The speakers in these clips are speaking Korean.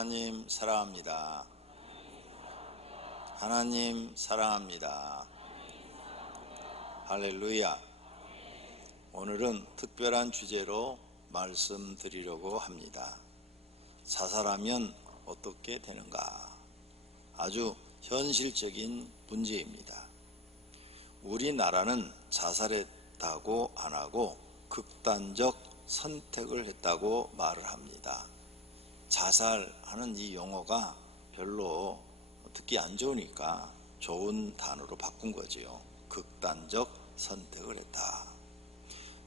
하나님 사랑합니다. 하나님 사랑합니다. 할렐루야. 오늘은 특별한 주제로 말씀드리려고 합니다. 자살하면 어떻게 되는가? 아주 현실적인 문제입니다. 우리나라는 자살했다고 안 하고 극단적 선택을 했다고 말을 합니다. 자살하는 이 용어가 별로 듣기 안 좋으니까 좋은 단어로 바꾼 거지요. 극단적 선택을 했다.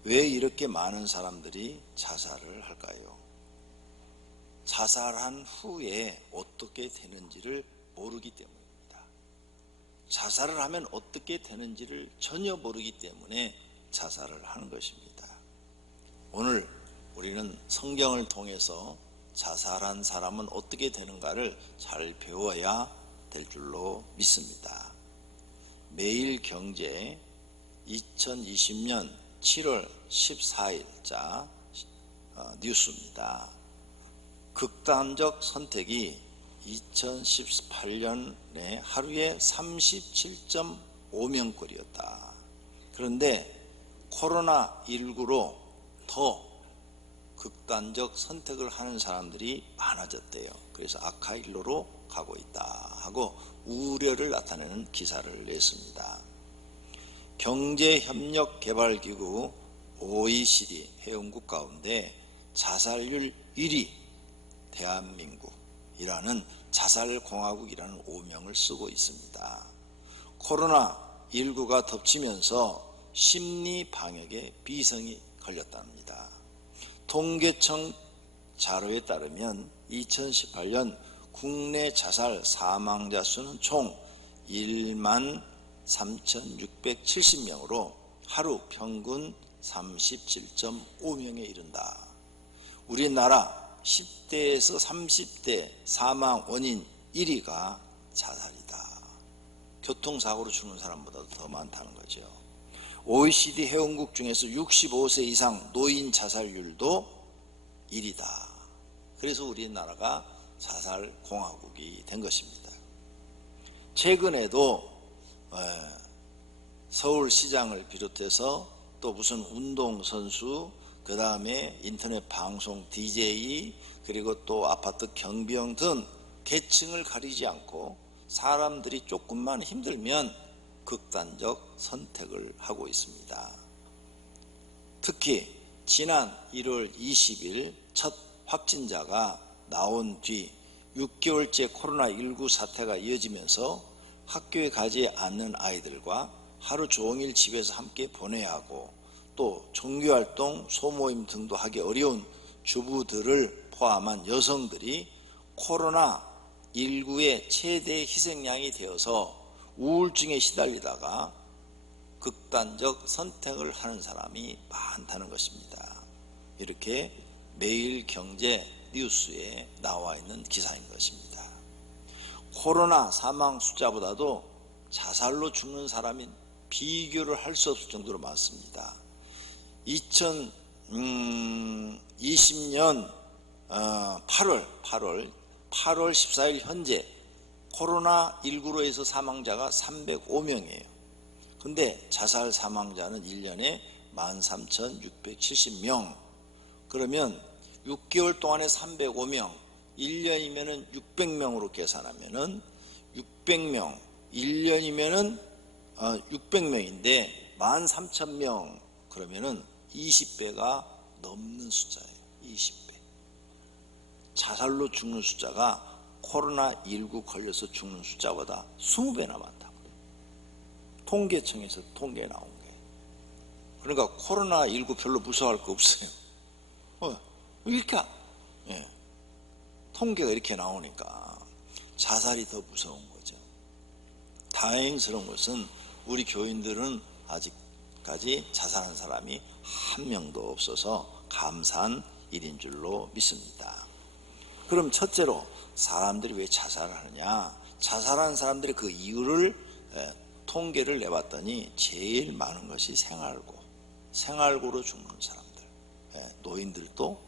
왜 이렇게 많은 사람들이 자살을 할까요? 자살한 후에 어떻게 되는지를 모르기 때문입니다. 자살을 하면 어떻게 되는지를 전혀 모르기 때문에 자살을 하는 것입니다. 오늘 우리는 성경을 통해서 자살한 사람은 어떻게 되는가를 잘 배워야 될 줄로 믿습니다. 매일경제 2020년 7월 14일자 뉴스입니다. 극단적 선택이 2018년에 하루에 37.5명꼴이었다. 그런데 코로나19로 더 극단적 선택을 하는 사람들이 많아졌대요. 그래서 악화일로로 가고 있다 하고 우려를 나타내는 기사를 냈습니다. 경제협력개발기구 OECD 회원국 가운데 자살률 1위 대한민국이라는 자살공화국이라는 오명을 쓰고 있습니다. 코로나19가 덮치면서 심리방역에 비성이 걸렸답니다. 통계청 자료에 따르면 2018년 국내 자살 사망자 수는 총 13,670명으로 하루 평균 37.5명에 이른다. 우리나라 10대에서 30대 사망 원인 1위가 자살이다. 교통사고로 죽는 사람보다도 더 많다는 거죠. OECD 회원국 중에서 65세 이상 노인 자살률도 1위다. 그래서 우리나라가 자살공화국이 된 것입니다. 최근에도 서울시장을 비롯해서 또 무슨 운동선수, 그 다음에 인터넷 방송 DJ, 그리고 또 아파트 경비원 등 계층을 가리지 않고 사람들이 조금만 힘들면 극단적 선택을 하고 있습니다. 특히 지난 1월 20일 첫 확진자가 나온 뒤 6개월째 코로나19 사태가 이어지면서 학교에 가지 않는 아이들과 하루 종일 집에서 함께 보내야 하고 또 종교활동, 소모임 등도 하기 어려운 주부들을 포함한 여성들이 코로나19의 최대 희생양이 되어서 우울증에 시달리다가 극단적 선택을 하는 사람이 많다는 것입니다. 이렇게 매일경제 뉴스에 나와 있는 기사인 것입니다. 코로나 사망 숫자보다도 자살로 죽는 사람이 비교를 할 수 없을 정도로 많습니다. 2020년 8월 14일 현재 코로나19로 해서 사망자가 305명이에요. 근데 자살 사망자는 1년에 13,670명. 그러면 6개월 동안에 305명, 1년이면은 600명으로 계산하면은 600명, 1년이면은 600명인데 13,000명 그러면은 20배가 넘는 숫자예요. 20배. 자살로 죽는 숫자가 코로나19 걸려서 죽는 숫자보다 20배나 많다고. 통계청에서 통계 나온 거예요. 그러니까 코로나19 별로 무서워할 거 없어요. 이렇게 통계가 이렇게 나오니까 자살이 더 무서운 거죠. 다행스러운 것은 우리 교인들은 아직까지 자살한 사람이 한 명도 없어서 감사한 일인 줄로 믿습니다. 그럼 첫째로 사람들이 왜 자살을 하느냐? 자살하는 사람들의 그 이유를 통계를 내봤더니 제일 많은 것이 생활고로 죽는 사람들. 노인들도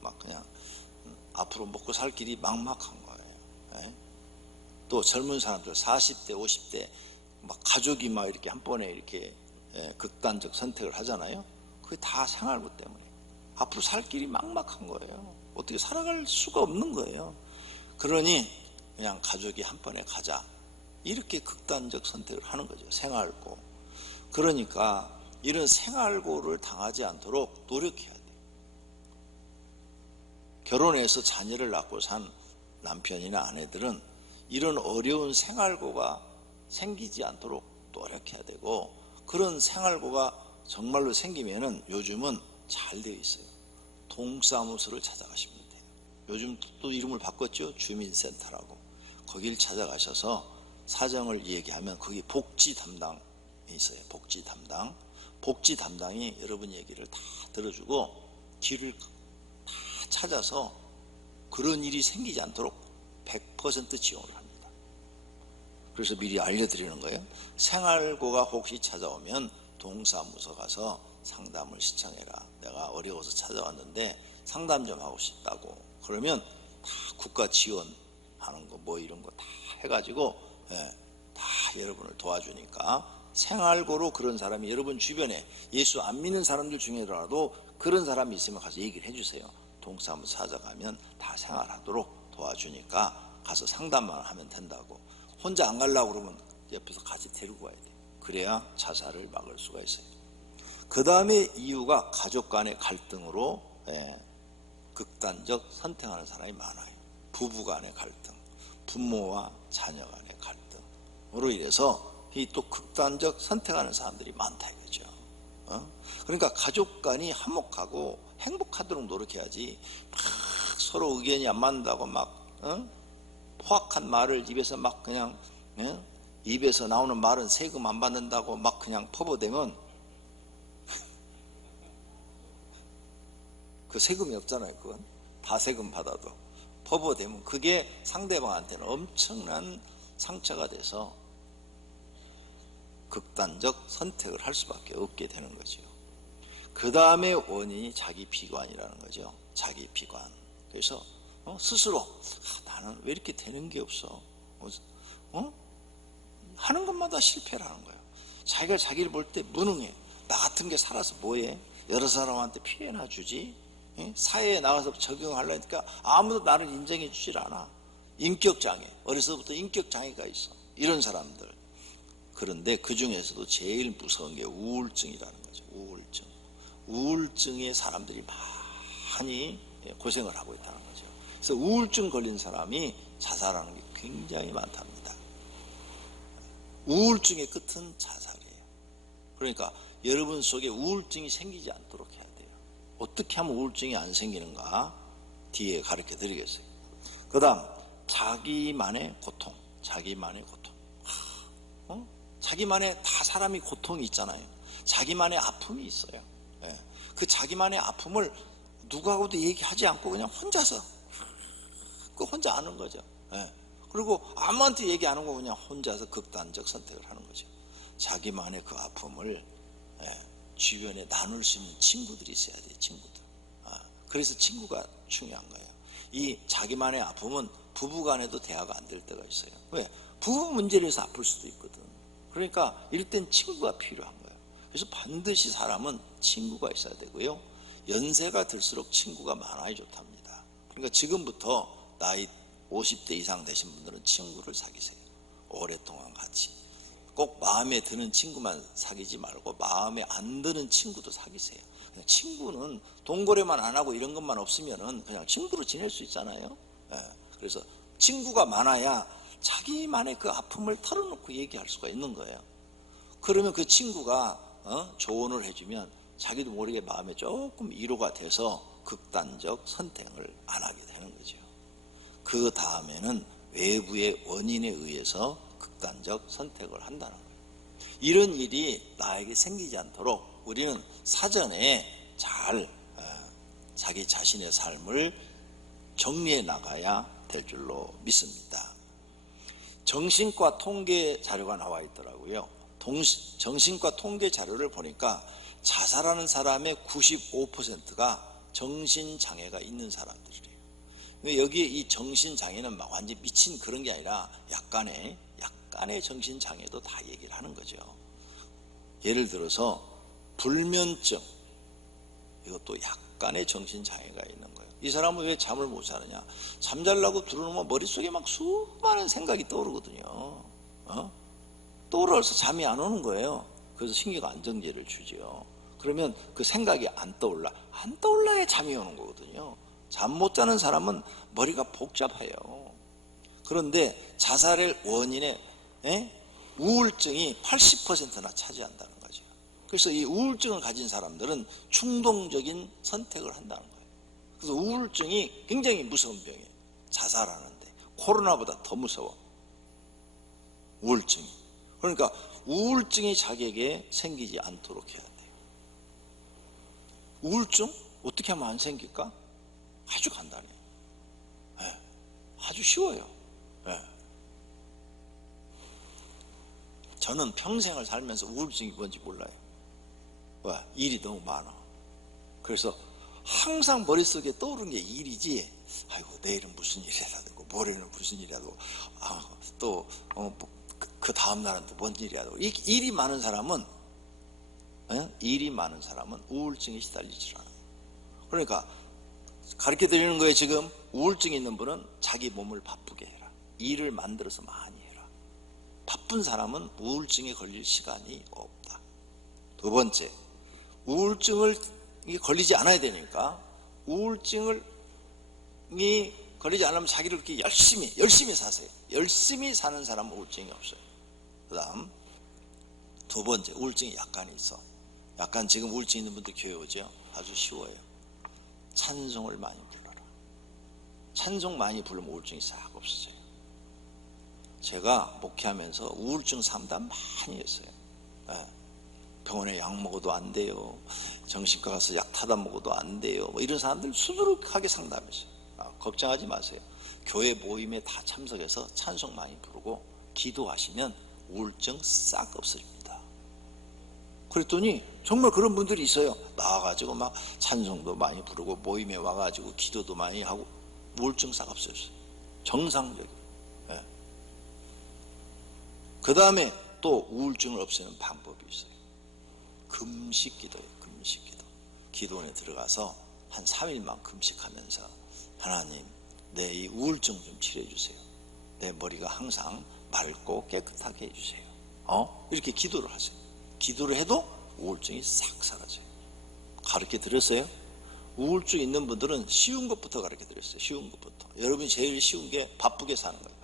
막 그냥 앞으로 먹고 살 길이 막막한 거예요. 예? 또 젊은 사람들 40대 50대 막 가족이 막 이렇게 한 번에 이렇게 극단적 선택을 하잖아요. 그게 다 생활고 때문에 앞으로 살 길이 막막한 거예요. 어떻게 살아갈 수가 없는 거예요. 그러니 그냥 가족이 한 번에 가자, 이렇게 극단적 선택을 하는 거죠. 생활고. 그러니까 이런 생활고를 당하지 않도록 노력해야 돼요. 결혼해서 자녀를 낳고 산 남편이나 아내들은 이런 어려운 생활고가 생기지 않도록 노력해야 되고, 그런 생활고가 정말로 생기면은 요즘은 잘 되어 있어요. 동사무소를 찾아가시면 돼요. 요즘 또 이름을 바꿨죠. 주민센터라고. 거길 찾아가셔서 사정을 얘기하면 거기 복지 담당이 있어요. 복지 담당. 복지 담당이 여러분 얘기를 다 들어주고 길을 다 찾아서 그런 일이 생기지 않도록 100% 지원을 합니다. 그래서 미리 알려드리는 거예요. 생활고가 혹시 찾아오면 동사무소 가서 상담을 신청해라. 내가 어려워서 찾아왔는데 상담 좀 하고 싶다고. 그러면 다 국가 지원하는 거 뭐 이런 거 다 해가지고 다 여러분을 도와주니까, 생활고로 그런 사람이 여러분 주변에 예수 안 믿는 사람들 중에라도 그런 사람이 있으면 가서 얘기를 해주세요. 동사무소 찾아가면 다 생활하도록 도와주니까 가서 상담만 하면 된다고. 혼자 안 가려고 그러면 옆에서 같이 데리고 가야 돼요. 그래야 자살을 막을 수가 있어요. 그 다음에 이유가 가족 간의 갈등으로 극단적 선택하는 사람이 많아요. 부부 간의 갈등, 부모와 자녀 간의 갈등으로 인해서 이 또 극단적 선택하는 사람들이 많다 이거죠. 그러니까 가족 간이 화목하고 행복하도록 노력해야지, 막 서로 의견이 안 맞는다고 막 포악한 말을 입에서 막 그냥 입에서 나오는 말은 세금 안 받는다고 막 그냥 퍼부대면 그 세금이 없잖아요. 그건 다 세금 받아도 퍼부대면 그게 상대방한테는 엄청난 상처가 돼서 극단적 선택을 할 수밖에 없게 되는 거죠. 그 다음에 원인이 자기 비관이라는 거죠. 자기 비관. 그래서 스스로 나는 왜 이렇게 되는 게 없어? 하는 것마다 실패라는 거예요. 자기가 자기를 볼 때 무능해. 나 같은 게 살아서 뭐해? 여러 사람한테 피해나 주지? 사회에 나가서 적용하려니까 아무도 나를 인정해 주질 않아. 인격장애. 어려서부터 인격장애가 있어. 이런 사람들. 그런데 그 중에서도 제일 무서운 게 우울증이라는 거죠. 우울증. 우울증에 사람들이 많이 고생을 하고 있다는 거죠. 그래서 우울증 걸린 사람이 자살하는 게 굉장히 많답니다. 우울증의 끝은 자살이에요. 그러니까 여러분 속에 우울증이 생기지 않도록 해야 돼요. 어떻게 하면 우울증이 안 생기는가 뒤에 가르쳐 드리겠어요. 그 다음 자기만의 고통. 자기만의 고통. 자기만의, 다 사람이 고통이 있잖아요. 자기만의 아픔이 있어요. 그 자기만의 아픔을 누구하고도 얘기하지 않고 그냥 혼자서 그 혼자 아는 거죠. 그리고 아무한테 얘기 안 하고 그냥 혼자서 극단적 선택을 하는 거죠. 자기만의 그 아픔을 주변에 나눌 수 있는 친구들이 있어야 돼요. 친구들. 그래서 친구가 중요한 거예요. 이 자기만의 아픔은 부부간에도 대화가 안 될 때가 있어요. 왜? 부부 문제를 해서 아플 수도 있거든. 그러니까 이럴 땐 친구가 필요한 거예요. 그래서 반드시 사람은 친구가 있어야 되고요. 연세가 들수록 친구가 많아야 좋답니다. 그러니까 지금부터 나이 50대 이상 되신 분들은 친구를 사귀세요. 오랫동안 같이. 꼭 마음에 드는 친구만 사귀지 말고 마음에 안 드는 친구도 사귀세요. 그냥 친구는 동거래만 안 하고 이런 것만 없으면은 그냥 친구로 지낼 수 있잖아요. 그래서 친구가 많아야 자기만의 그 아픔을 털어놓고 얘기할 수가 있는 거예요. 그러면 그 친구가 조언을 해주면 자기도 모르게 마음에 조금 위로가 돼서 극단적 선택을 안 하게 되는 거죠. 그 다음에는 외부의 원인에 의해서 극단적 선택을 한다는 거예요. 이런 일이 나에게 생기지 않도록 우리는 사전에 잘 자기 자신의 삶을 정리해 나가야 될 줄로 믿습니다. 정신과 통계 자료가 나와 있더라고요. 정신과 통계 자료를 보니까 자살하는 사람의 95%가 정신장애가 있는 사람들이에요. 여기에 이 정신장애는 막 완전 미친 그런 게 아니라 약간의 정신장애도 다 얘기를 하는 거죠. 예를 들어서 불면증, 이것도 약간의 정신장애가 있는 거예요. 이 사람은 왜 잠을 못 자느냐? 잠자려고 들어놓으면 머릿속에 막 수많은 생각이 떠오르거든요. 떠오르서 잠이 안 오는 거예요. 그래서 신경 안정제를 주죠. 그러면 그 생각이 안 떠올라야 잠이 오는 거거든요. 잠 못 자는 사람은 머리가 복잡해요. 그런데 자살의 원인에 우울증이 80%나 차지한다는 거죠. 그래서 이 우울증을 가진 사람들은 충동적인 선택을 한다는 거예요. 그래서 우울증이 굉장히 무서운 병이에요. 자살하는데 코로나보다 더 무서워, 우울증이. 그러니까 우울증이 자기에게 생기지 않도록 해야 돼요. 우울증 어떻게 하면 안 생길까? 아주 간단해요. 아주 쉬워요. 저는 평생을 살면서 우울증이 뭔지 몰라요. 왜? 일이 너무 많아. 그래서 항상 머릿속에 떠오르는 게 일이지, 아이고 내일은 무슨 일이 해야 되고 모레는 무슨 일이 해야 되고 또 그 다음 날은 또 뭔 일이 해야 되고. 일이 많은 사람은 우울증에 시달리질 않아요. 그러니까 가르쳐 드리는 거예요. 지금 우울증이 있는 분은 자기 몸을 바쁘게 해라. 일을 만들어서 많이 해라. 바쁜 사람은 우울증에 걸릴 시간이 없다. 두 번째, 우울증을 걸리지 않아야 되니까 우울증이 걸리지 않으면 자기를 그렇게 열심히 사세요. 열심히 사는 사람은 우울증이 없어요. 그 다음 두 번째, 우울증이 약간 있어. 약간 지금 우울증 있는 분들 교회 오죠? 아주 쉬워요. 찬송을 많이 불러라. 찬송 많이 부르면 우울증이 싹 없어져요. 제가 목회하면서 우울증 상담 많이 했어요. 병원에 약 먹어도 안 돼요. 정신과 가서 약 타다 먹어도 안 돼요. 뭐 이런 사람들 수두룩하게 상담했어요. 걱정하지 마세요. 교회 모임에 다 참석해서 찬송 많이 부르고 기도하시면 우울증 싹 없어집니다. 그랬더니 정말 그런 분들이 있어요. 나와가지고 막 찬송도 많이 부르고 모임에 와가지고 기도도 많이 하고 우울증 싹 없어졌어요. 정상적이에요. 그 다음에 또 우울증을 없애는 방법이 있어요. 금식기도예요. 금식기도. 기도원에 들어가서 한 3일만 금식하면서 하나님, 내 이 우울증 좀 치료해 주세요. 내 머리가 항상 맑고 깨끗하게 해주세요. 이렇게 기도를 하세요. 기도를 해도 우울증이 싹 사라져요. 가르쳐 드렸어요? 우울증 있는 분들은 쉬운 것부터 가르쳐 드렸어요. 쉬운 것부터. 여러분이 제일 쉬운 게 바쁘게 사는 거예요.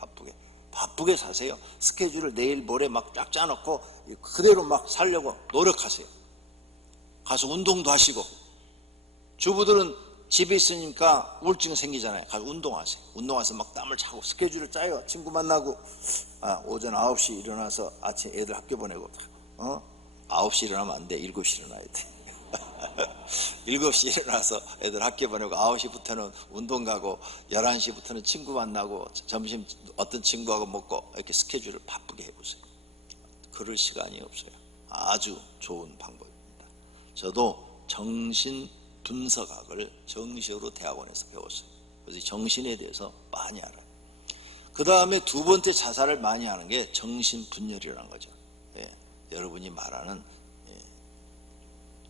바쁘게 사세요. 스케줄을 내일 모레 막 쫙 짜놓고 그대로 막 살려고 노력하세요. 가서 운동도 하시고. 주부들은 집에 있으니까 우울증 생기잖아요. 가서 운동하세요. 운동해서 막 땀을 차고 스케줄을 짜요. 친구 만나고 오전 9시 일어나서 아침 애들 학교 보내고 9시 일어나면 안 돼. 7시 일어나야 돼. 7시 일어나서 애들 학교 보내고 9시부터는 운동 가고 11시부터는 친구 만나고 점심 어떤 친구하고 먹고 이렇게 스케줄을 바쁘게 해보세요. 그럴 시간이 없어요. 아주 좋은 방법입니다. 저도 정신 분석학을 정식으로 대학원에서 배웠어요. 그래서 정신에 대해서 많이 알아요. 그 다음에 두 번째 자살을 많이 하는 게 정신분열이라는 거죠. 여러분이 말하는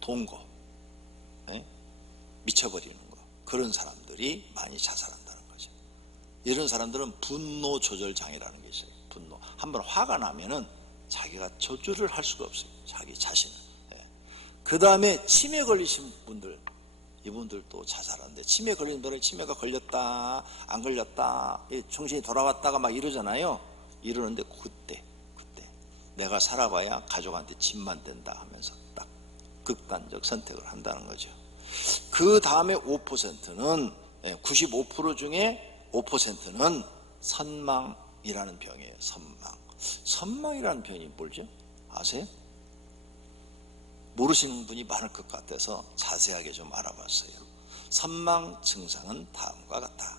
동거, 미쳐버리는 거, 그런 사람들이 많이 자살한다는 거죠. 이런 사람들은 분노 조절 장애라는 게 있어요. 분노. 한번 화가 나면은 자기가 조절을 할 수가 없어요. 자기 자신을. 그 다음에 치매 걸리신 분들, 이분들도 자살하는데, 치매 걸리는 분은 치매가 걸렸다 안 걸렸다 정신이 돌아왔다가 막 이러잖아요. 이러는데 그때 내가 살아봐야 가족한테 짐만 된다 하면서 딱 극단적 선택을 한다는 거죠. 그 다음에 5%는 95% 중에 5%는 선망이라는 병이에요. 선망이라는 병이 뭐죠? 아세요? 모르시는 분이 많을 것 같아서 자세하게 좀 알아봤어요. 선망 증상은 다음과 같다.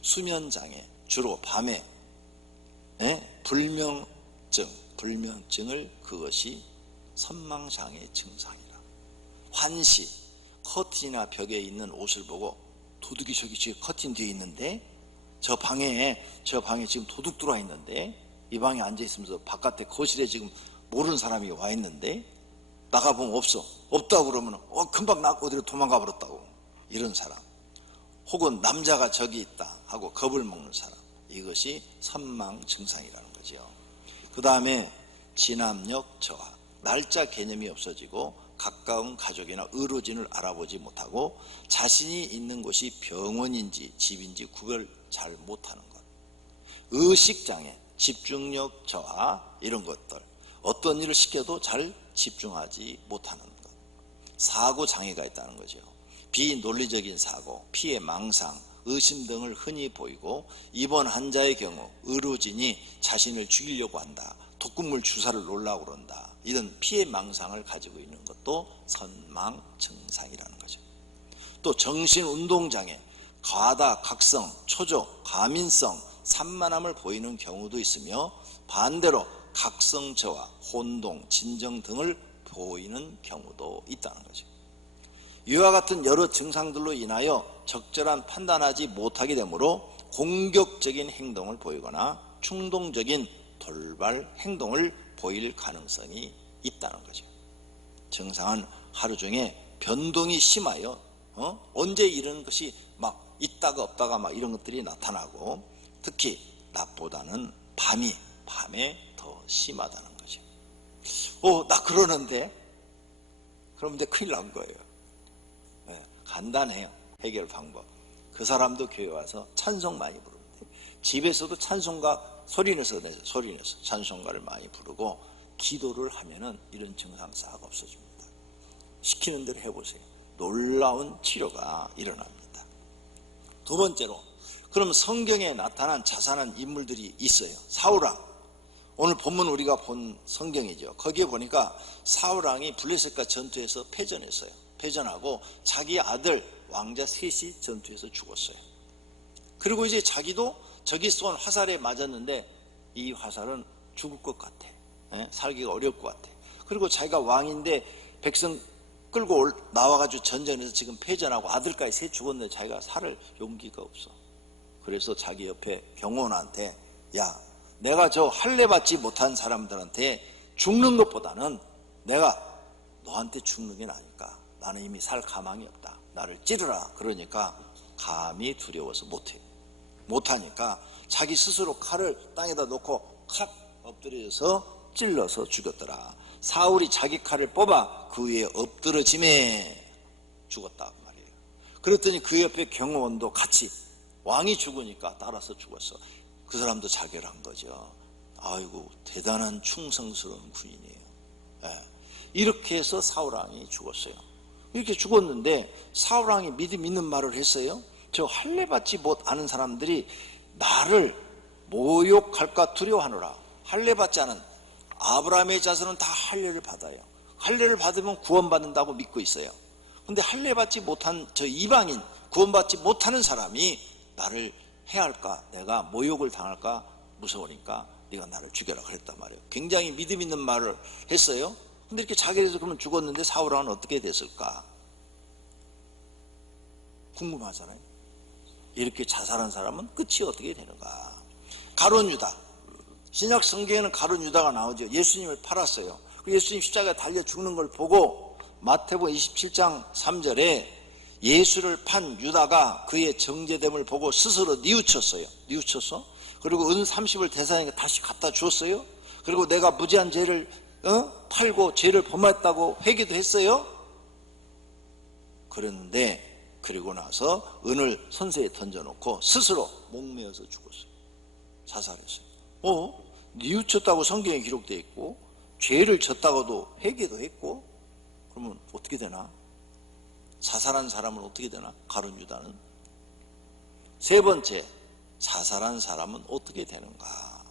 수면장애, 주로 밤에 불면증을 그것이 선망장애 증상이라. 환시, 커튼이나 벽에 있는 옷을 보고 도둑이 저기 커튼 뒤에 있는데, 저 방에 지금 도둑 들어와 있는데, 이 방에 앉아 있으면서 바깥에 거실에 지금 모르는 사람이 와 있는데, 나가보면 없다고 그러면 금방 어디로 도망가 버렸다고, 이런 사람. 혹은 남자가 저기 있다 하고 겁을 먹는 사람, 이것이 선망 증상이라는 거죠. 그 다음에 진압력 저하, 날짜 개념이 없어지고 가까운 가족이나 의료진을 알아보지 못하고 자신이 있는 곳이 병원인지 집인지 구별 잘 못하는 것, 의식장애, 집중력 저하, 이런 것들, 어떤 일을 시켜도 잘 집중하지 못하는 것, 사고장애가 있다는 거죠. 비논리적인 사고, 피해 망상, 의심 등을 흔히 보이고, 입원 환자의 경우 의료진이 자신을 죽이려고 한다, 독극물 주사를 놓으려고 그런다, 이런 피해 망상을 가지고 있는 것도 선망 증상이라는 거죠. 또 정신운동장애, 과다, 각성, 초조, 과민성, 산만함을 보이는 경우도 있으며, 반대로 각성저하, 혼동, 진정 등을 보이는 경우도 있다는 거죠. 이와 같은 여러 증상들로 인하여 적절한 판단하지 못하게 되므로 공격적인 행동을 보이거나 충동적인 돌발 행동을 보일 가능성이 있다는 거죠. 증상은 하루 중에 변동이 심하여 언제 이런 것이 막 있다가 없다가 막 이런 것들이 나타나고, 특히 낮보다는 밤에 더 심하다는 거죠. 나 그러는데, 그러면 이제 큰일 난 거예요. 간단해요, 해결 방법. 그 사람도 교회 와서 찬송 많이 부르면 돼요. 집에서도 찬송가 소리내서 찬송가를 많이 부르고 기도를 하면은 이런 증상 싹 없어집니다. 시키는 대로 해보세요. 놀라운 치료가 일어납니다. 두 번째로, 그럼 성경에 나타난 자살한 인물들이 있어요. 사울왕, 오늘 본문 우리가 본 성경이죠. 거기에 보니까 사울왕이 블레셋과 전투에서 패전했어요. 패전하고 자기 아들 왕자 셋이 전투에서 죽었어요. 그리고 이제 자기도 저기 쏜 화살에 맞았는데 이 화살은 죽을 것 같아, 살기가 어려울 것 같아. 그리고 자기가 왕인데 백성 끌고 나와가지고 전쟁에서 지금 패전하고 아들까지 셋 죽었는데 자기가 살을 용기가 없어. 그래서 자기 옆에 경호원한테, 야, 내가 저 할례 받지 못한 사람들한테 죽는 것보다는 내가 너한테 죽는 게 나으니까, 나는 이미 살 가망이 없다, 나를 찌르라. 그러니까 감히 두려워서 못하니까 자기 스스로 칼을 땅에다 놓고 칵 엎드려서 찔러서 죽였더라. 사울이 자기 칼을 뽑아 그 위에 엎드러짐에 죽었다 그 말이에요. 그랬더니 그 옆에 경호원도 같이, 왕이 죽으니까 따라서 죽었어. 그 사람도 자결한 거죠. 아이고, 대단한 충성스러운 군인이에요. 이렇게 해서 사울왕이 죽었어요. 이렇게 죽었는데 사울왕이 믿는 말을 했어요. 저 할례 받지 못하는 사람들이 나를 모욕할까 두려워하노라. 할례 받지 않은 아브라함의 자손은 다 할례를 받아요. 할례를 받으면 구원받는다고 믿고 있어요. 근데 할례 받지 못한 저 이방인, 구원받지 못하는 사람이 나를 해할까, 내가 모욕을 당할까 무서우니까 네가 나를 죽여라 그랬단 말이에요. 굉장히 믿음 있는 말을 했어요. 근데 이렇게 자결해서 그러면 죽었는데 사울왕은 어떻게 됐을까 궁금하잖아요. 이렇게 자살한 사람은 끝이 어떻게 되는가. 가룟 유다, 신약 성경에는 가룟 유다가 나오죠. 예수님을 팔았어요. 예수님 십자가에 달려 죽는 걸 보고 마태복음 27장 3절에 예수를 판 유다가 그의 정죄됨을 보고 스스로 뉘우쳤어요. 뉘우쳤어. 그리고 은 30을 대사에게 다시 갖다 주었어요. 그리고 내가 무지한 죄를 팔고 죄를 범했다고 회개도 했어요. 그랬는데 그리고 나서 은을 선세에 던져놓고 스스로 목매어서 죽었어요. 자살했어요. 뉘우쳤다고 성경에 기록되어 있고 죄를 졌다고도 회개도 했고, 그러면 어떻게 되나? 자살한 사람은 어떻게 되나? 가룟 유다는. 세 번째, 자살한 사람은 어떻게 되는가?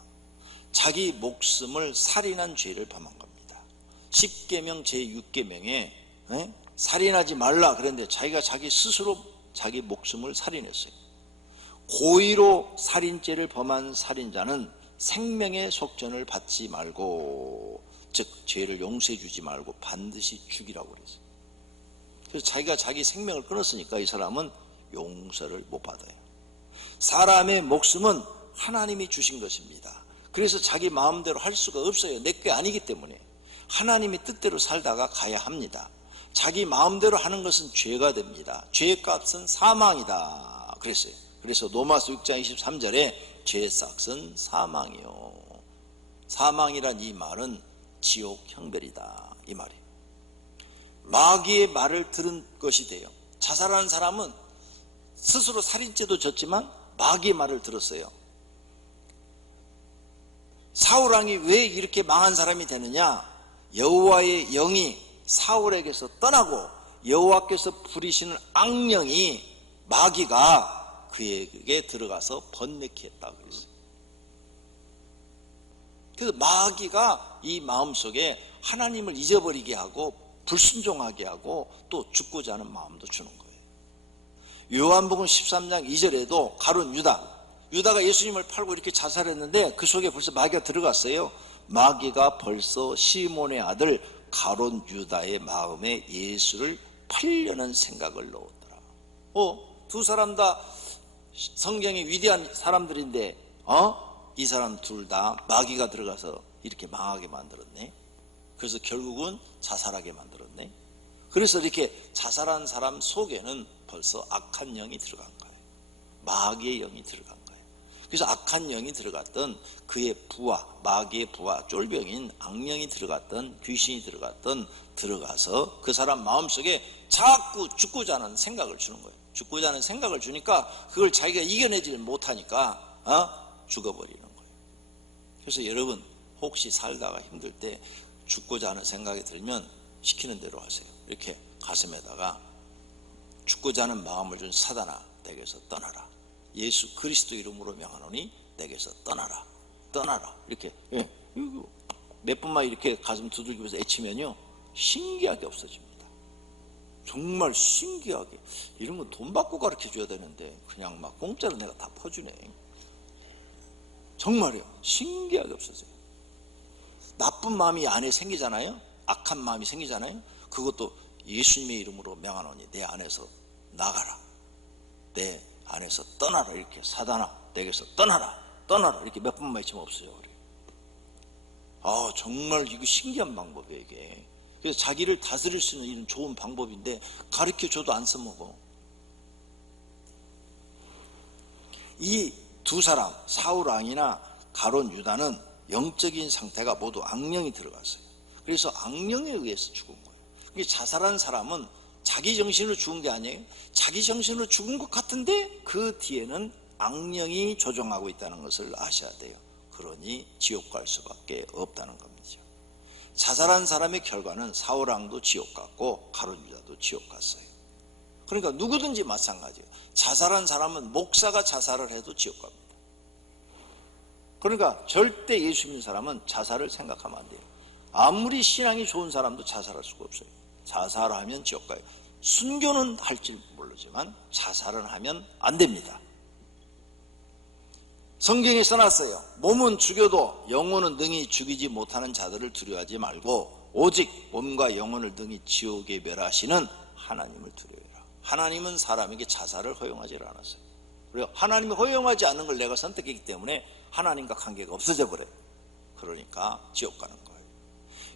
자기 목숨을 살인한 죄를 범한 겁니다. 10계명 제6계명에 살인하지 말라 그랬는데 자기가 자기 스스로 자기 목숨을 살인했어요. 고의로 살인죄를 범한 살인자는 생명의 속전을 받지 말고, 즉 죄를 용서해 주지 말고 반드시 죽이라고 그랬어요. 그래서 자기가 자기 생명을 끊었으니까 이 사람은 용서를 못 받아요. 사람의 목숨은 하나님이 주신 것입니다. 그래서 자기 마음대로 할 수가 없어요. 내 게 아니기 때문에. 하나님의 뜻대로 살다가 가야 합니다. 자기 마음대로 하는 것은 죄가 됩니다. 죄의 값은 사망이다 그랬어요. 그래서 로마서 6장 23절에 죄의 삭은 사망이요. 사망이란 이 말은 지옥 형벌이다 이 말이에요. 마귀의 말을 들은 것이 돼요. 자살하는 사람은 스스로 살인죄도 졌지만 마귀의 말을 들었어요. 사울왕이 왜 이렇게 망한 사람이 되느냐? 여호와의 영이 사울에게서 떠나고 여호와께서 부리시는 악령이 마귀가 그에게 들어가서 번뇌케 했다 그랬어요. 그래서 마귀가 이 마음속에 하나님을 잊어버리게 하고 불순종하게 하고 또 죽고자 하는 마음도 주는 거예요. 요한복음 13장 2절에도 가룟 유다가 예수님을 팔고 이렇게 자살했는데 그 속에 벌써 마귀가 들어갔어요. 마귀가 벌써 시몬의 아들 가룟 유다의 마음에 예수를 팔려는 생각을 넣었더라. 두 사람 다 성경의 위대한 사람들인데 이 사람 둘 다 마귀가 들어가서 이렇게 망하게 만들었네. 그래서 결국은 자살하게 만들었네. 그래서 이렇게 자살한 사람 속에는 벌써 악한 영이 들어간 거예요. 마귀의 영이 들어간 거예요. 그래서 악한 영이 들어갔던 그의 부하, 마귀의 부하, 쫄병인 악령이 들어갔던 귀신이 들어가서 그 사람 마음속에 자꾸 죽고자 하는 생각을 주는 거예요. 죽고자 하는 생각을 주니까 그걸 자기가 이겨내지 못하니까 죽어버리는 거예요. 그래서 여러분 혹시 살다가 힘들 때 죽고자 하는 생각이 들면 시키는 대로 하세요. 이렇게 가슴에다가 죽고자 하는 마음을 준 사단아 내게서 떠나라. 예수 그리스도 이름으로 명하노니 내게서 떠나라. 이렇게 몇 번만 이렇게 가슴 두들기면서 외치면요 신기하게 없어집니다. 정말 신기하게. 이런 건 돈 받고 가르쳐 줘야 되는데 그냥 막 공짜로 내가 다 퍼주네. 정말이요. 신기하게 없어져요. 나쁜 마음이 안에 생기잖아요. 악한 마음이 생기잖아요. 그것도 예수님의 이름으로 명하노니 내 안에서 나가라. 내 안에서 떠나라. 이렇게 사단아 내게서 떠나라 이렇게 몇 번만 외치면 없어져 버려요. 정말 이거 신기한 방법이에요 이게. 그래서 자기를 다스릴 수 있는 이런 좋은 방법인데 가르쳐줘도 안 써먹어. 이 두 사람 사울왕이나 가룟 유다는 영적인 상태가 모두 악령이 들어갔어요. 그래서 악령에 의해서 죽은 거예요. 자살한 사람은 자기 정신으로 죽은 게 아니에요. 자기 정신으로 죽은 것 같은데 그 뒤에는 악령이 조종하고 있다는 것을 아셔야 돼요. 그러니 지옥 갈 수밖에 없다는 겁니다. 자살한 사람의 결과는 사울왕도 지옥 갔고 가룟 유다도 지옥 갔어요. 그러니까 누구든지 마찬가지예요. 자살한 사람은 목사가 자살을 해도 지옥 갑니다. 그러니까 절대 예수 믿는 사람은 자살을 생각하면 안 돼요. 아무리 신앙이 좋은 사람도 자살할 수가 없어요. 자살하면 지옥 가요. 순교는 할지 모르지만 자살은 하면 안 됩니다. 성경에 써놨어요. 몸은 죽여도 영혼은 능히 죽이지 못하는 자들을 두려워하지 말고 오직 몸과 영혼을 능히 지옥에 멸하시는 하나님을 두려워해라. 하나님은 사람에게 자살을 허용하지 않았어요. 그래요. 하나님이 허용하지 않는 걸 내가 선택했기 때문에 하나님과 관계가 없어져 버려요. 그러니까 지옥 가는 거예요.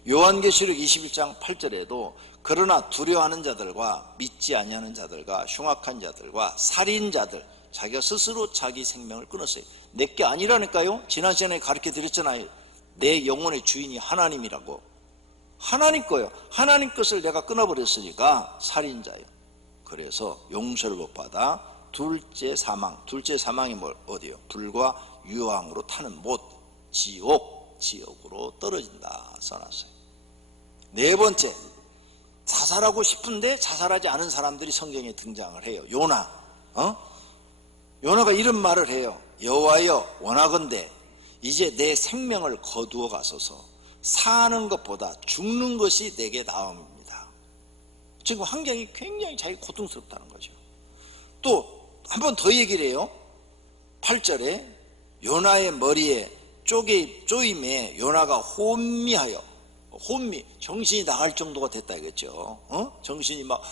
요한계시록 21장 8절에도 그러나 두려워하는 자들과 믿지 아니하는 자들과 흉악한 자들과 살인자들, 자기가 스스로 자기 생명을 끊었어요. 내게 아니라니까요. 지난 시간에 가르쳐 드렸잖아요. 내 영혼의 주인이 하나님이라고. 하나님 거예요. 하나님 것을 내가 끊어버렸으니까 살인자예요. 그래서 용서를 못 받아 둘째 사망이 어디요? 불과 유황으로 타는 못, 지옥으로 떨어진다 써놨어요. 네 번째, 자살하고 싶은데 자살하지 않은 사람들이 성경에 등장을 해요. 요나가 이런 말을 해요. 여호와여 원하건대 이제 내 생명을 거두어 가소서. 사는 것보다 죽는 것이 내게 나음입니다. 지금 환경이 굉장히 자기 고통스럽다는 거죠. 또 한 번 더 얘기를 해요. 8절에 요나의 머리에 쪼임에 요나가 혼미하여, 정신이 나갈 정도가 됐다 이겠죠. 정신이 막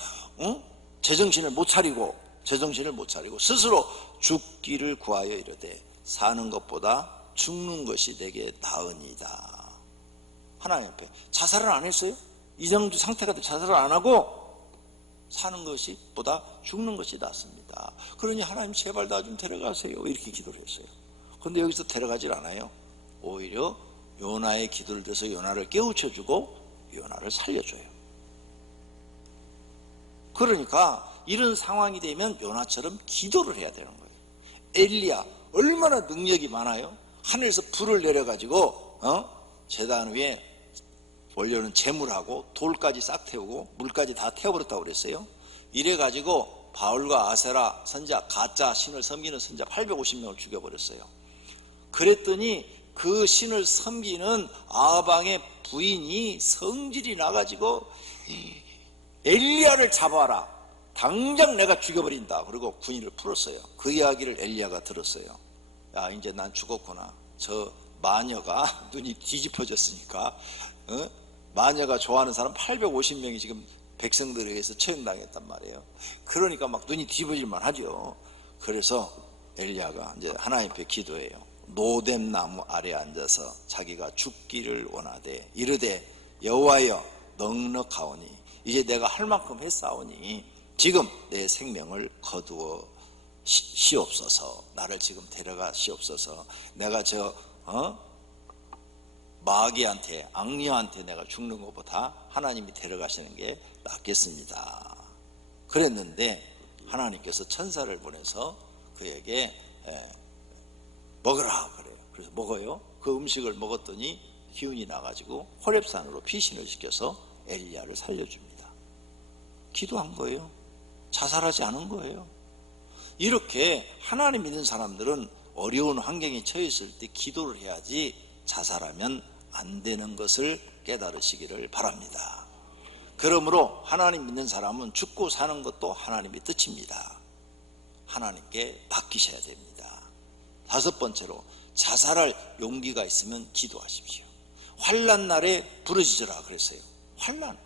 제정신을 못 차리고 제정신을 못 차리고 스스로 죽기를 구하여 이르되 사는 것보다 죽는 것이 내게 나으니이다. 하나님 앞에 자살을 안 했어요? 이 정도 상태가 돼 자살을 안 하고 사는 것이 보다 죽는 것이 낫습니다. 그러니 하나님 제발 나 좀 데려가세요 이렇게 기도를 했어요. 그런데 여기서 데려가질 않아요. 오히려 요나의 기도를 들어서 요나를 깨우쳐주고 요나를 살려줘요. 그러니까 이런 상황이 되면 요나처럼 기도를 해야 되는 거예요. 엘리야 얼마나 능력이 많아요. 하늘에서 불을 내려가지고 제단 위에 원료는 재물하고 돌까지 싹 태우고 물까지 다 태워버렸다고 그랬어요. 이래가지고 바울과 아세라 선지자 가짜 신을 섬기는 선지자 850명을 죽여버렸어요. 그랬더니 그 신을 섬기는 아방의 부인이 성질이 나가지고 엘리야를 잡아라, 당장 내가 죽여버린다. 그리고 군인을 풀었어요. 그 이야기를 엘리야가 들었어요. 야 이제 난 죽었구나. 저 마녀가 눈이 뒤집어졌으니까 마녀가 좋아하는 사람 850명이 지금 백성들에 의해서 처형당했단 말이에요. 그러니까 막 눈이 뒤집어질만 하죠. 그래서 엘리야가 이제 하나님 앞에 기도해요. 노뎀 나무 아래 앉아서 자기가 죽기를 원하되 이르되 여호와여 넉넉하오니 이제 내가 할 만큼 했사오니 지금 내 생명을 거두어 시옵소서. 나를 지금 데려가 시옵소서. 내가 저 마귀한테 악녀한테 내가 죽는 것보다 하나님이 데려가시는 게 낫겠습니다. 그랬는데 하나님께서 천사를 보내서 그에게 먹으라 그래요. 그래서 먹어요. 그 음식을 먹었더니 기운이 나가지고 호렙산으로 피신을 시켜서 엘리야를 살려줍니다. 기도한 거예요. 자살하지 않은 거예요. 이렇게 하나님 믿는 사람들은 어려운 환경에 처했을 때 기도를 해야지 자살하면 안 되는 것을 깨달으시기를 바랍니다. 그러므로 하나님 믿는 사람은 죽고 사는 것도 하나님의 뜻입니다. 하나님께 맡기셔야 됩니다. 다섯 번째로 자살할 용기가 있으면 기도하십시오. 환난 날에 부르짖으라 그랬어요. 환난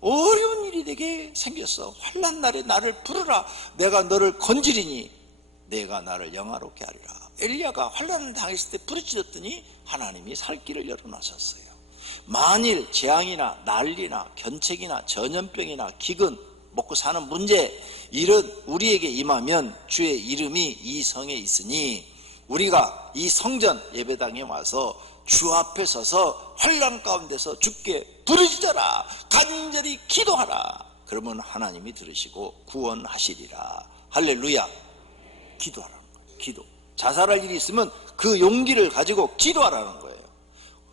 어려운 일이 내게 생겼어. 환난 날에 나를 부르라. 내가 너를 건지리니 내가 나를 영화롭게 하리라. 엘리야가 환난을 당했을 때 부르짖었더니 하나님이 살 길을 열어놓으셨어요. 만일 재앙이나 난리나 견책이나 전염병이나 기근 먹고 사는 문제 이런 우리에게 임하면 주의 이름이 이 성에 있으니 우리가 이 성전 예배당에 와서 주 앞에 서서 환난 가운데서 주께 부르짖어라, 간절히 기도하라. 그러면 하나님이 들으시고 구원하시리라. 할렐루야. 기도하라는 거예요. 기도. 자살할 일이 있으면 그 용기를 가지고 기도하라는 거예요.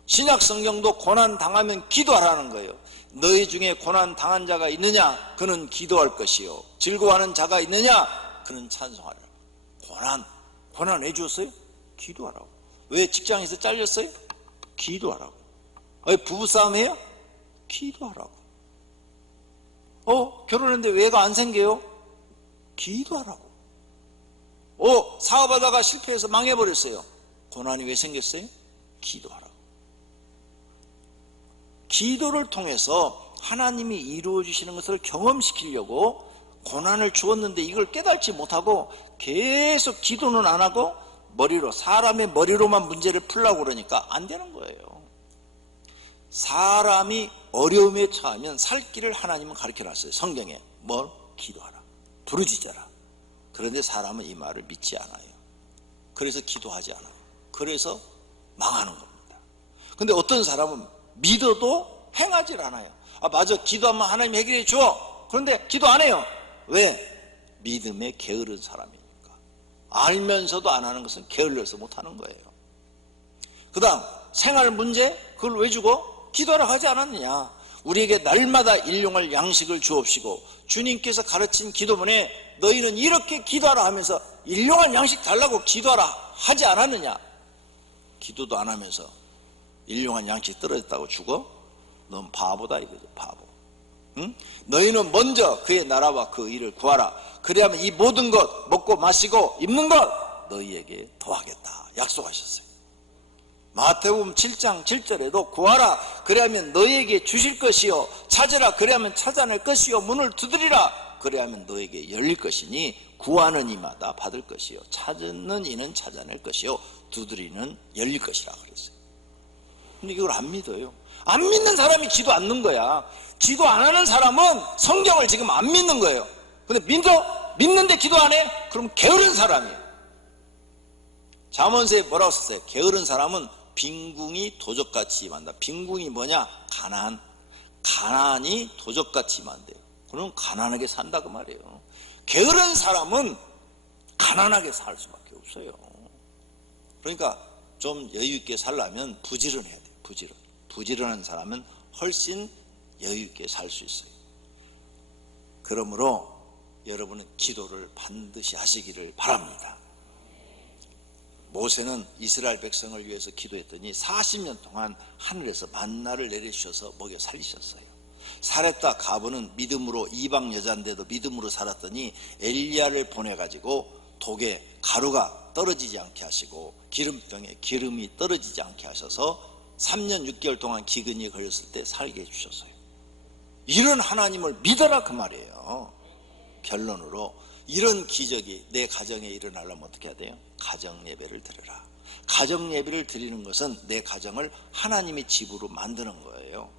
신약 성경도 고난 당하면 기도하라는 거예요. 너희 중에 고난 당한 자가 있느냐? 그는 기도할 것이요. 즐거워하는 자가 있느냐? 그는 찬송하리라. 고난 왜 주었어요? 기도하라고. 왜 직장에서 잘렸어요? 기도하라고. 왜 부부싸움 해요? 기도하라고. 결혼했는데 왜가 안 생겨요? 기도하라고. 사업하다가 실패해서 망해버렸어요. 고난이 왜 생겼어요? 기도하라고. 기도를 통해서 하나님이 이루어 주시는 것을 경험시키려고 고난을 주었는데 이걸 깨닫지 못하고 계속 기도는 안 하고 사람의 머리로만 문제를 풀려고 그러니까 안 되는 거예요. 사람이 어려움에 처하면 살 길을 하나님은 가르쳐놨어요. 성경에 기도하라, 부르짖어라. 그런데 사람은 이 말을 믿지 않아요. 그래서 기도하지 않아요. 그래서 망하는 겁니다. 근데 어떤 사람은 믿어도 행하질 않아요. 맞아, 기도하면 하나님이 해결해 줘. 그런데 기도 안 해요. 왜? 믿음에 게으른 사람이니까. 알면서도 안 하는 것은 게을러서 못하는 거예요. 그 다음 생활 문제, 그걸 왜 주고? 기도하라고 하지 않았느냐. 우리에게 날마다 일용할 양식을 주옵시고 주님께서 가르친 기도문에 너희는 이렇게 기도하라 하면서 일용할 양식 달라고 기도하라 하지 않았느냐. 기도도 안 하면서 일용할 양식 떨어졌다고 죽어? 넌 바보다 이거죠. 바보. 응? 너희는 먼저 그의 나라와 그 일을 구하라. 그래야만 이 모든 것 먹고 마시고 입는 것 너희에게 더하겠다 약속하셨어요. 마태복음 7장 7절에도 구하라 그래야면 너희에게 주실 것이요 찾으라 그래야면 찾아낼 것이요 문을 두드리라 그래야면 너에게 열릴 것이니 구하는 이마다 받을 것이요 찾는 이는 찾아낼 것이요 두드리는 열릴 것이라 그랬어요. 근데 이걸 안 믿어요. 안 믿는 사람이 기도 안 넣는 거야. 기도 안 하는 사람은 성경을 지금 안 믿는 거예요. 근데 믿는데 기도 안 해? 그럼 게으른 사람이에요. 잠언서에 뭐라고 썼어요? 게으른 사람은 빈궁이 도적같이 임한다. 빈궁이 뭐냐? 가난. 가난이 도적같이 임한대요. 그럼 가난하게 산다 그 말이에요. 게으른 사람은 가난하게 살 수밖에 없어요. 그러니까 좀 여유 있게 살려면 부지런해야 돼요. 부지런한 사람은 훨씬 여유 있게 살 수 있어요. 그러므로 여러분은 기도를 반드시 하시기를 바랍니다. 모세는 이스라엘 백성을 위해서 기도했더니 40년 동안 하늘에서 만나를 내려주셔서 먹여 살리셨어요. 사렙다 가브는 믿음으로 이방 여자인데도 믿음으로 살았더니 엘리야를 보내가지고 독에 가루가 떨어지지 않게 하시고 기름병에 기름이 떨어지지 않게 하셔서 3년 6개월 동안 기근이 걸렸을 때 살게 해주셨어요. 이런 하나님을 믿어라 그 말이에요. 결론으로 이런 기적이 내 가정에 일어나려면 어떻게 해야 돼요? 가정 예배를 드려라. 가정 예배를 드리는 것은 내 가정을 하나님의 집으로 만드는 거예요.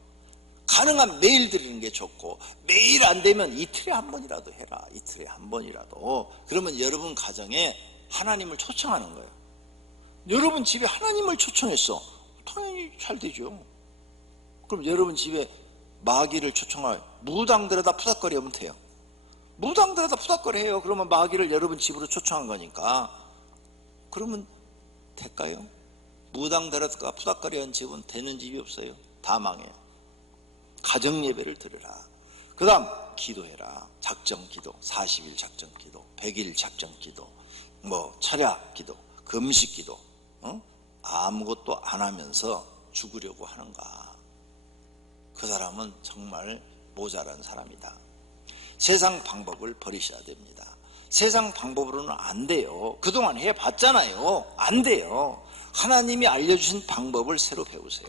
가능한 매일 드리는 게 좋고 매일 안 되면 이틀에 한 번이라도 해라. 이틀에 한 번이라도. 그러면 여러분 가정에 하나님을 초청하는 거예요. 여러분 집에 하나님을 초청했어. 당연히 잘 되죠. 그럼 여러분 집에 마귀를 초청하여 무당들에다 푸닥거리 하면 돼요. 무당들에다 푸닥거리 해요. 그러면 마귀를 여러분 집으로 초청한 거니까. 그러면 될까요? 무당들에다 푸닥거리 한 집은 되는 집이 없어요. 다 망해요. 가정 예배를 드려라. 그 다음 기도해라. 작정 기도, 40일 작정 기도, 100일 작정 기도, 철야 기도, 금식 기도. 아무것도 안 하면서 죽으려고 하는가? 그 사람은 정말 모자란 사람이다. 세상 방법을 버리셔야 됩니다. 세상 방법으로는 안 돼요. 그동안 해봤잖아요. 안 돼요. 하나님이 알려주신 방법을 새로 배우세요.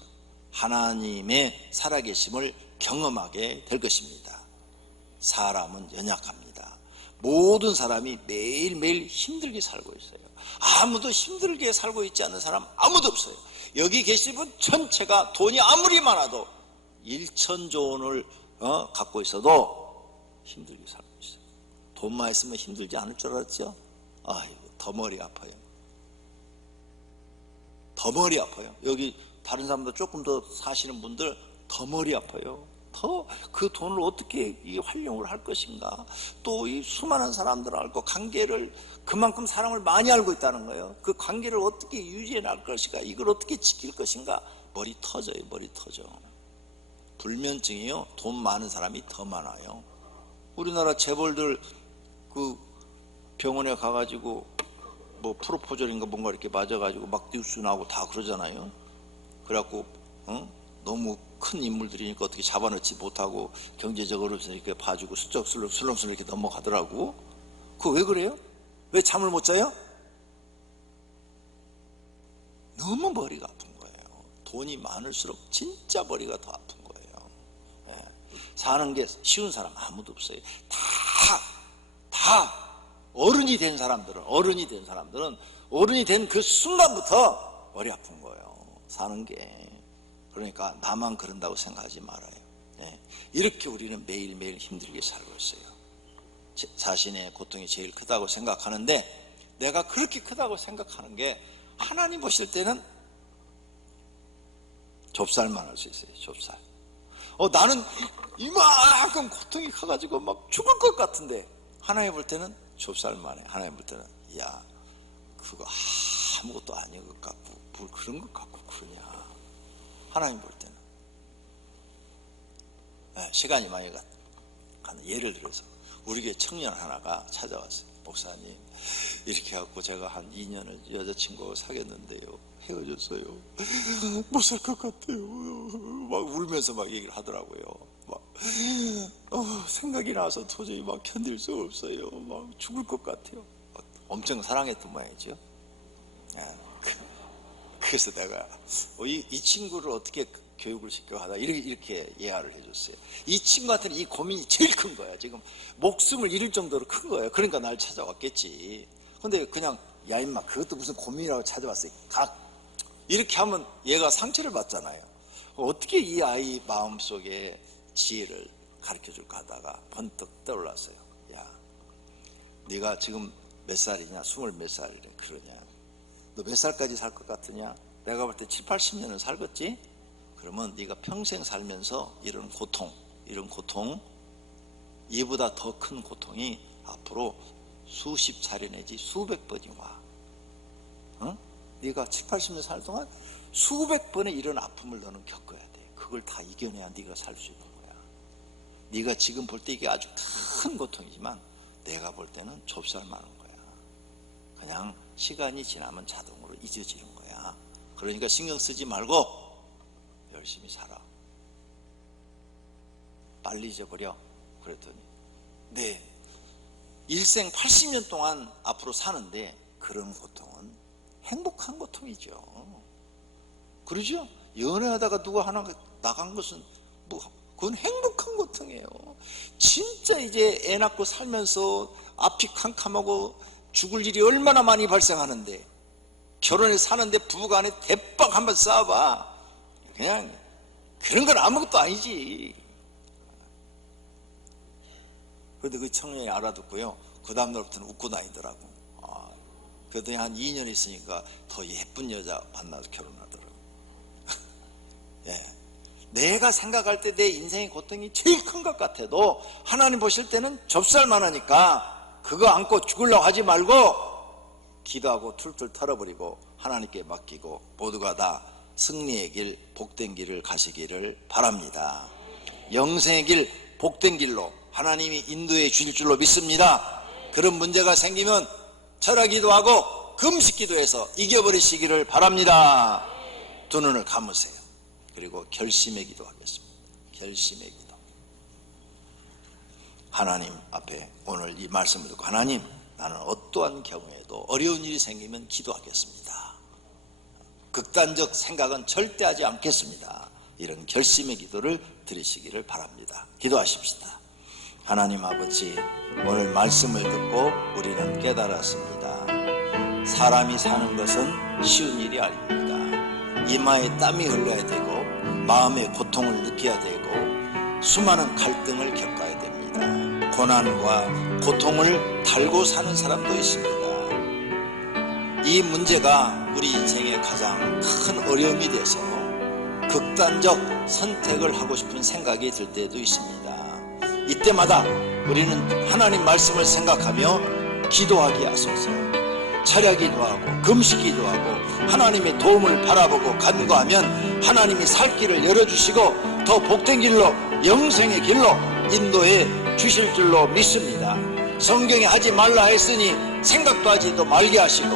하나님의 살아계심을 경험하게 될 것입니다. 사람은 연약합니다. 모든 사람이 매일매일 힘들게 살고 있어요. 아무도 힘들게 살고 있지 않은 사람 아무도 없어요. 여기 계신 분 전체가 돈이 아무리 많아도 1,000조 원을 갖고 있어도 힘들게 살고 있어요. 돈만 있으면 힘들지 않을 줄 알았죠? 아이고, 더 머리 아파요. 더 머리 아파요. 여기 다른 사람보다 조금 더 사시는 분들 더 머리 아파요. 더 그 돈을 어떻게 활용을 할 것인가. 또 이 수많은 사람들하고 관계를 그만큼 사람을 많이 알고 있다는 거예요. 그 관계를 어떻게 유지해 나갈 것인가. 이걸 어떻게 지킬 것인가. 머리 터져요. 머리 터져. 불면증이요. 돈 많은 사람이 더 많아요. 우리나라 재벌들 그 병원에 가가지고 프로포절인가 뭔가 이렇게 맞아가지고 막 뉴스 나오고 다 그러잖아요. 그래갖고 너무 큰 인물들이니까 어떻게 잡아넣지 못하고 경제적으로 이렇게 봐주고 술렁술렁 이렇게 넘어가더라고. 그거 왜 그래요? 왜 잠을 못 자요? 너무 머리가 아픈 거예요. 돈이 많을수록 진짜 머리가 더 아픈 거예요. 사는 게 쉬운 사람 아무도 없어요. 다 어른이 된 사람들은 어른이 된 그 순간부터 머리 아픈 거예요. 사는 게. 그러니까 나만 그런다고 생각하지 말아요. 이렇게 우리는 매일매일 힘들게 살고 있어요. 자신의 고통이 제일 크다고 생각하는데, 내가 그렇게 크다고 생각하는 게 하나님 보실 때는 좁쌀만 할 수 있어요. 좁쌀. 나는 이만큼 고통이 커가지고 막 죽을 것 같은데 하나님 볼 때는 좁쌀만 해. 하나님 볼 때는 야, 그거 아무것도 아닌 것 같고 뭘 그런 것 같고 그러냐. 하나님 볼 때는. 시간이 많이 가는 예를 들어서 우리 교회 청년 하나가 찾아왔어요. 목사님, 이렇게 해갖고 제가 한 2년을 여자친구하고 사귀었는데요, 헤어졌어요. 못 살 것 같아요. 막 울면서 막 얘기를 하더라고요. 생각이 나서 도저히 막 견딜 수 없어요. 막 죽을 것 같아요. 엄청 사랑했던 모양이죠. 그래서 내가 이 친구를 어떻게 교육을 시켜가다 이렇게 예화를 해줬어요. 이 친구한테는 이 고민이 제일 큰 거야. 지금 목숨을 잃을 정도로 큰 거예요. 그러니까 날 찾아왔겠지. 근데 그냥 야 임마 그것도 무슨 고민이라고 찾아왔어요. 이렇게 하면 얘가 상처를 받잖아요. 어떻게 이 아이 마음속에 지혜를 가르쳐줄까 하다가 번뜩 떠올랐어요. 야, 네가 지금 몇 살이냐? 20 몇 살이래. 그러냐? 너 몇 살까지 살 것 같으냐? 내가 볼 때 7, 80년은 살겠지? 그러면 네가 평생 살면서 이런 고통, 이보다 더 큰 고통이 앞으로 수십 차례 내지 수백 번이 와. 네가 7, 80년 살 동안 수백 번의 이런 아픔을 너는 겪어야 돼. 그걸 다 이겨내야 네가 살 수 있는 거야. 네가 지금 볼 때 이게 아주 큰 고통이지만 내가 볼 때는 좁쌀만한 거야. 그냥 시간이 지나면 자동으로 잊어지는 거야. 그러니까 신경 쓰지 말고 열심히 살아. 빨리 잊어버려. 그랬더니 네, 일생 80년 동안 앞으로 사는데 그런 고통은 행복한 고통이죠. 그러죠? 연애하다가 누가 하나 나간 것은 그건 행복한 고통이에요. 진짜 이제 애 낳고 살면서 앞이 캄캄하고 죽을 일이 얼마나 많이 발생하는데 결혼해서 사는데 부부간에 대박 한번 싸워봐. 그냥 그런 건 아무것도 아니지. 그런데 그 청년이 알아듣고요, 그 다음날부터는 웃고 다니더라고. 그랬더니 한 2년 있으니까 더 예쁜 여자 만나서 결혼하더라고. 예. 내가 생각할 때 내 인생의 고통이 제일 큰 것 같아도 하나님 보실 때는 좁쌀만하니까 그거 안고 죽으려고 하지 말고 기도하고 툴툴 털어버리고 하나님께 맡기고 모두가 다 승리의 길, 복된 길을 가시기를 바랍니다. 영생의 길, 복된 길로 하나님이 인도해 주실 줄로 믿습니다. 그런 문제가 생기면 철학기도 하고 금식기도해서 이겨버리시기를 바랍니다. 두 눈을 감으세요. 그리고 결심의 기도하겠습니다. 결심의 기도. 하나님 앞에 오늘 이 말씀을 듣고 하나님, 나는 어떠한 경우에도 어려운 일이 생기면 기도하겠습니다. 극단적 생각은 절대 하지 않겠습니다. 이런 결심의 기도를 드리시기를 바랍니다. 기도하십시다. 하나님 아버지, 오늘 말씀을 듣고 우리는 깨달았습니다. 사람이 사는 것은 쉬운 일이 아닙니다. 이마에 땀이 흘러야 되고 마음의 고통을 느껴야 되고 수많은 갈등을 겪어야 됩니다. 고난과 고통을 달고 사는 사람도 있습니다. 이 문제가 우리 인생의 가장 큰 어려움이 돼서 극단적 선택을 하고 싶은 생각이 들 때도 있습니다. 이때마다 우리는 하나님 말씀을 생각하며 기도하게 하소서. 철야기도 하고 금식기도 하고 하나님의 도움을 바라보고 간구하면 하나님이 살 길을 열어주시고 더 복된 길로, 영생의 길로 인도해 주실 줄로 믿습니다. 성경에 하지 말라 했으니 생각도 하지도 말게 하시고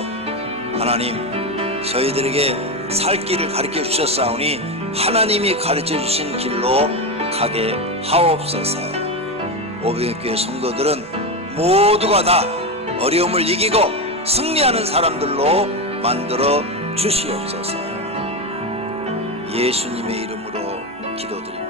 하나님, 저희들에게 살 길을 가르쳐 주셨사오니 하나님이 가르쳐 주신 길로 가게 하옵소서. 오병이교회 성도들은 모두가 다 어려움을 이기고 승리하는 사람들로 만들어 주시옵소서. 예수님의 이름으로 기도드립니다.